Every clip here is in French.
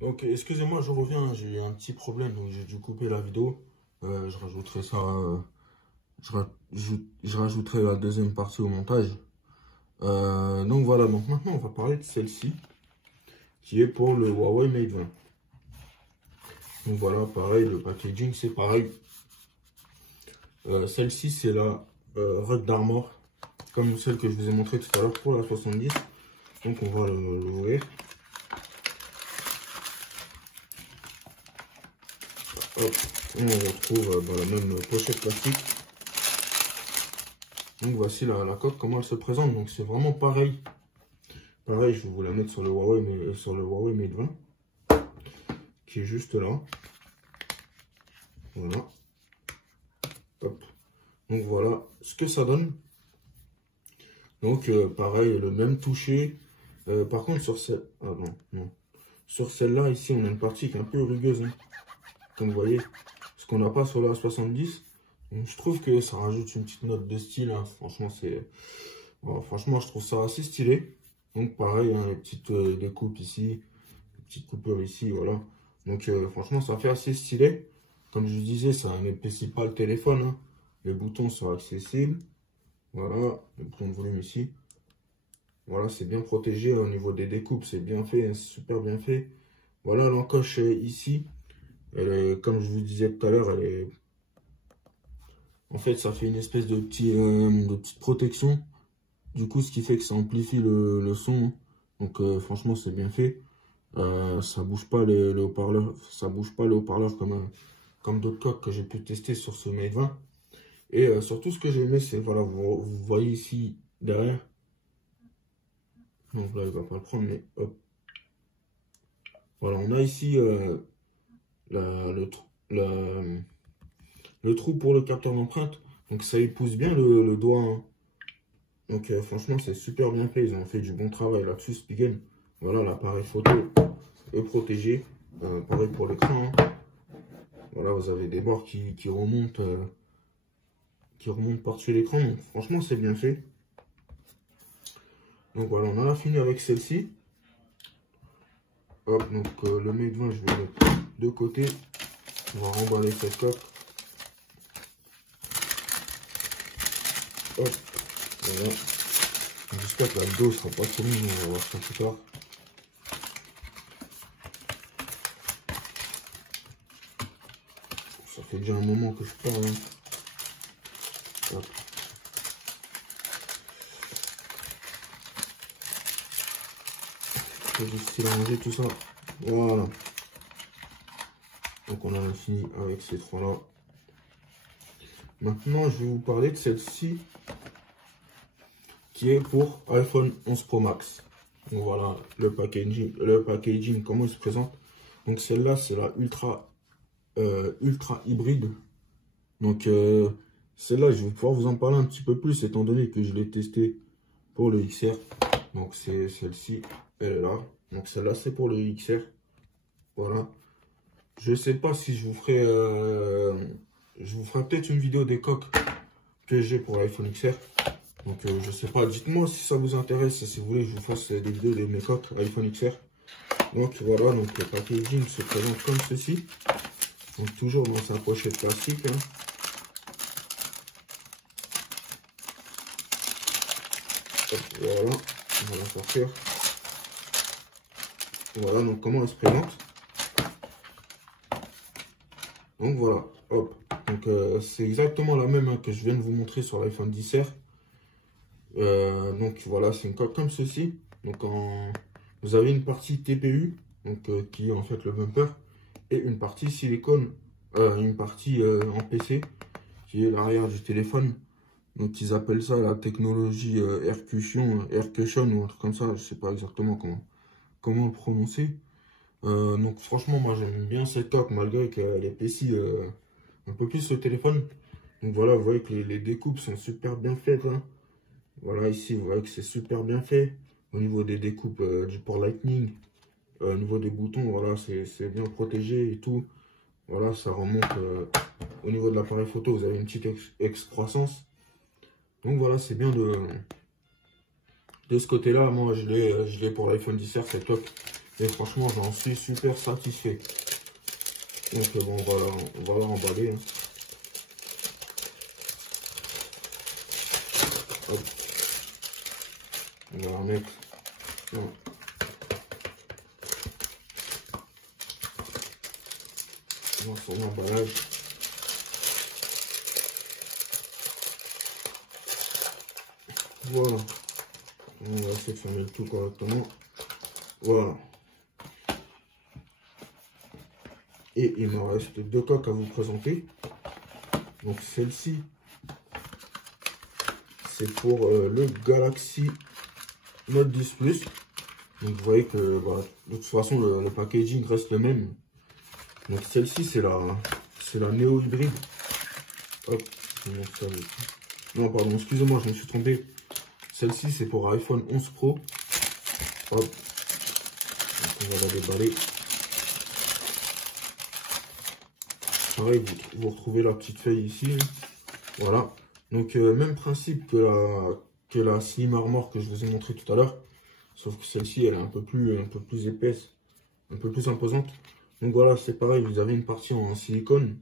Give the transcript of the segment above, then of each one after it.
Donc, excusez-moi, je reviens, j'ai eu un petit problème, donc j'ai dû couper la vidéo. Je rajouterai ça, je rajouterai la deuxième partie au montage. Donc voilà, donc maintenant on va parler de celle-ci, qui est pour le Huawei Mate 20. Donc voilà, pareil, le packaging c'est pareil. Celle-ci c'est la Rugged Armor, comme celle que je vous ai montré tout à l'heure pour la 70. Donc on va l'ouvrir. Hop, et on retrouve dans la même pochette plastique. Donc voici la coque, comment elle se présente. Donc c'est vraiment pareil. Pareil, je vais vous la mettre sur le Huawei, mais sur le Huawei Mate 20, qui est juste là. Voilà. Hop. Donc voilà ce que ça donne. Donc pareil, le même toucher. Par contre sur celle, ah non, non. Sur celle-là ici, on a une partie qui est un peu rugueuse, hein, comme vous voyez, ce qu'on n'a pas sur la 70. Donc, je trouve que ça rajoute une petite note de style. Hein. Franchement, bon, franchement, je trouve ça assez stylé. Donc pareil, hein, les petites découpes ici, les petites coupures ici, voilà. Donc franchement, ça fait assez stylé. Comme je disais, ça n'épaissit pas le téléphone. Hein. Les boutons sont accessibles. Voilà, le bouton de volume ici. Voilà, c'est bien protégé au niveau des découpes, c'est bien fait, hein, c'est super bien fait. Voilà, l'encoche ici. Comme je vous disais tout à l'heure, elle est... En fait, ça fait une espèce de petite protection. Du coup, ce qui fait que ça amplifie le son. Donc, franchement, c'est bien fait. Ça bouge pas les haut-parleurs. Ça bouge pas les haut-parleurs comme d'autres coques que j'ai pu tester sur ce Mate 20. Et surtout, ce que j'ai aimé, c'est, voilà, vous voyez ici derrière. Donc là, il va pas le prendre, mais hop. Voilà, on a ici le trou pour le capteur d'empreinte. Donc ça épouse bien le doigt. Hein. Donc franchement, c'est super bien fait. Ils ont fait du bon travail là-dessus, Spigen. Voilà, l'appareil photo est protégé. Pareil pour l'écran. Hein. Voilà, vous avez des bords qui remontent par-dessus l'écran. Donc franchement, c'est bien fait. Donc voilà, on en a fini avec celle-ci. Hop, donc le Mate 20, je vais le mettre de côté. On va remballer cette coque. Hop, voilà. J'espère que la vidéo sera pas trop longue, on va voir ça plus tard. Ça fait déjà un moment que je parle. Hein. Hop. Je vais juste ranger tout ça. Voilà. Donc on a fini avec ces trois-là. Maintenant, je vais vous parler de celle-ci qui est pour iPhone 11 Pro Max. Donc voilà le packaging, comment il se présente. Donc celle-là, c'est la ultra hybride. Donc celle-là, je vais pouvoir vous en parler un petit peu plus étant donné que je l'ai testé pour le XR. Donc c'est celle-ci, elle est là. Donc celle-là, c'est pour le XR. Voilà. Je sais pas si je vous ferai peut-être une vidéo des coques que j'ai pour l'iPhone XR. Donc je sais pas, dites-moi si ça vous intéresse, si vous voulez que je vous fasse des vidéos de mes coques iPhone XR. Donc voilà, donc le packaging se présente comme ceci. Donc toujours dans sa pochette plastique. Hein. Hop, voilà, on va la sortir. Voilà, donc comment elle se présente. Donc voilà, hop. Donc c'est exactement la même hein, que je viens de vous montrer sur l'iPhone XR. Donc voilà, c'est une coque comme ceci. Donc vous avez une partie TPU, donc qui est en fait le bumper, et une partie silicone, une partie en PC, qui est l'arrière du téléphone. Donc ils appellent ça la technologie Air Cushion ou un truc comme ça. Je sais pas exactement comment le prononcer. Donc franchement, moi j'aime bien cette coque malgré qu'elle épaissit un peu plus le téléphone. Donc voilà, vous voyez que les découpes sont super bien faites. Hein. Voilà, ici, vous voyez que c'est super bien fait. Au niveau des découpes du port Lightning, au niveau des boutons, voilà, c'est bien protégé et tout. Voilà, ça remonte au niveau de l'appareil photo, vous avez une petite excroissance. Donc voilà, c'est bien de ce côté-là. Moi, je l'ai pour l'iPhone XR, cette top. Et franchement, j'en suis super satisfait. Donc bon, on va la remballer. Hein. Hop. On va la remettre dans son emballage. Voilà. On va essayer de fermer le tout correctement. Voilà. Et il me reste deux coques à vous présenter. Donc celle-ci, c'est pour le Galaxy Note 10 Plus. Donc vous voyez que voilà, de toute façon le packaging reste le même. Donc celle-ci c'est la Neo hybride. Hop, je vous montre ça. Non pardon, excusez-moi, je me suis trompé. Celle-ci c'est pour iPhone 11 Pro. Hop, donc, on va la déballer. Pareil, vous retrouvez la petite feuille ici. Voilà. Donc même principe que la Slim Armor que je vous ai montré tout à l'heure. Sauf que celle-ci elle est un peu plus épaisse, un peu plus imposante. Donc voilà, c'est pareil, vous avez une partie en silicone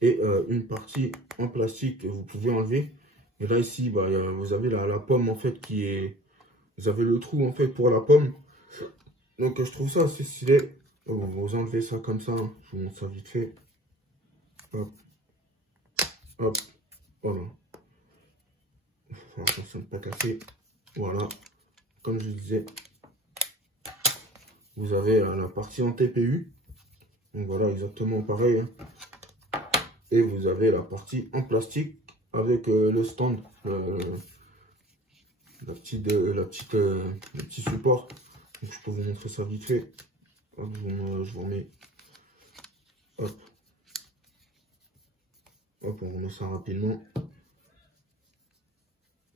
et une partie en plastique que vous pouvez enlever. Et là ici, bah, vous avez la pomme en fait qui est... Vous avez le trou en fait pour la pomme. Donc je trouve ça assez stylé. Vous enlevez ça comme ça, hein. Je vous montre ça vite fait. Hop, hop, voilà. Attention de ne pas casser. Voilà, comme je disais, vous avez la partie en TPU. Donc voilà, exactement pareil. Hein. Et vous avez la partie en plastique avec le stand, le petit support. Donc je peux vous montrer ça vite fait. Hop, je vous remets. Hop. Hop, on remet ça rapidement.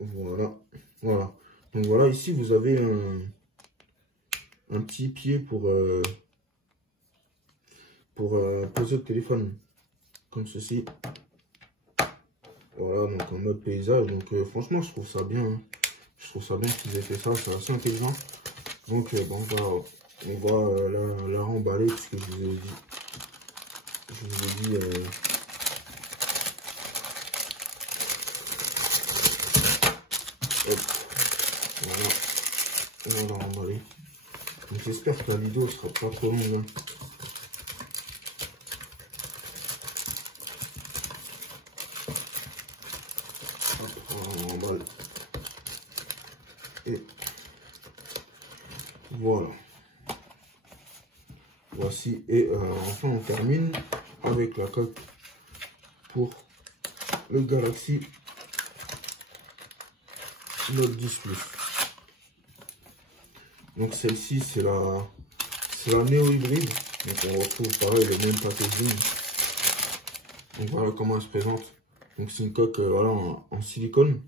Voilà. Voilà. Donc voilà, ici vous avez un petit pied pour poser le téléphone. Comme ceci. Voilà, donc en mode paysage. Donc franchement, je trouve ça bien. Hein. Je trouve ça bien qu'ils aient fait ça. C'est assez intelligent. Donc bon, on va la remballer puisque je vous ai dit. Hop, voilà, on va la remballer. Donc j'espère que la vidéo sera pas trop longue. Hein. Hop, on remballe. Et voilà. Voici. Et enfin on termine avec la coque pour le Galaxy Note 10 Plus. Donc celle-ci c'est la Neo hybride. Donc on retrouve pareil le même packaging. Donc voilà comment elle se présente. Donc c'est une coque voilà, en silicone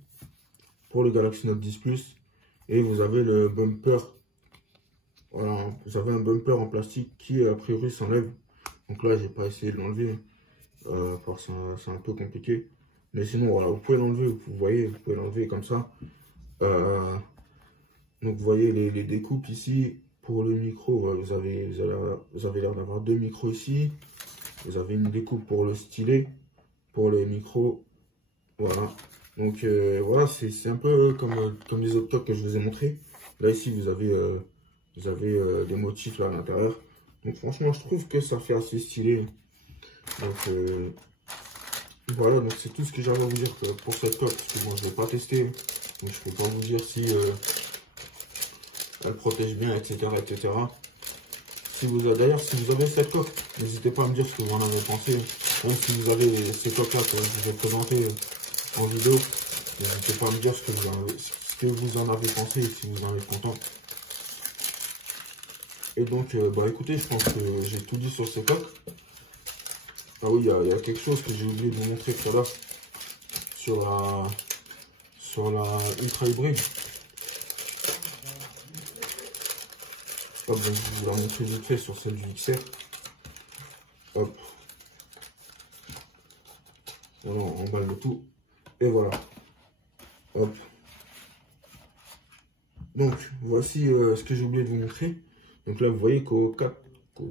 pour le Galaxy Note 10 Plus. Et vous avez le bumper. Voilà, vous avez un bumper en plastique qui a priori s'enlève. Donc là j'ai pas essayé de l'enlever. Parce que c'est un peu compliqué. Mais sinon voilà, vous pouvez l'enlever, vous voyez, vous pouvez l'enlever comme ça. Donc vous voyez les découpes ici. Pour le micro, vous avez l'air d'avoir deux micros ici. Vous avez une découpe pour le stylet, pour le micro. Voilà. Donc voilà, c'est un peu comme les autres tocs que je vous ai montré. Là ici vous avez des motifs là à l'intérieur. Donc franchement je trouve que ça fait assez stylé. Donc voilà, donc c'est tout ce que j'avais à vous dire pour cette coque. Parce que moi je ne vais pas tester. Donc je ne peux pas vous dire si elle protège bien, etc. etc. D'ailleurs, si vous avez cette coque, n'hésitez pas à me dire ce que vous en avez pensé. Même si vous avez ces coques là que je vous ai présentées en vidéo, n'hésitez pas à me dire ce que vous en avez pensé et si vous en êtes content. Et donc, bah écoutez, je pense que j'ai tout dit sur ces coques. Ah oui, il y a quelque chose que j'ai oublié de vous montrer tout à l'heure sur la Ultra hybride. Hop, donc je vous la montrer vite fait sur celle du XR. Hop. Voilà, on emballe le tout. Et voilà. Hop. Donc, voici ce que j'ai oublié de vous montrer. Donc là, vous voyez qu'aux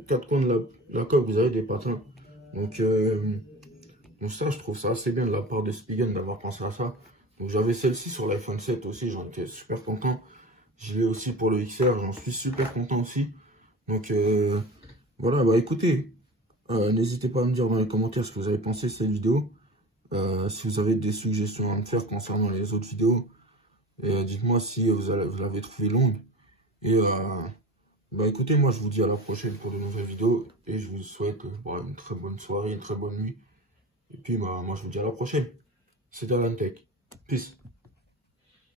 quatre coins de la coque, vous avez des patins. Donc ça, je trouve ça assez bien de la part de Spigen d'avoir pensé à ça. Donc j'avais celle-ci sur l'iPhone 7 aussi, j'en étais super content. Je l'ai aussi pour le XR, j'en suis super content aussi. Donc voilà, bah écoutez, n'hésitez pas à me dire dans les commentaires ce que vous avez pensé de cette vidéo. Si vous avez des suggestions à me faire concernant les autres vidéos, dites-moi si vous l'avez trouvé longue. Et bah écoutez, moi je vous dis à la prochaine pour de nouvelles vidéos. Et je vous souhaite une très bonne soirée, une très bonne nuit. Et puis bah, moi je vous dis à la prochaine. C'était Alan Tech. Peace.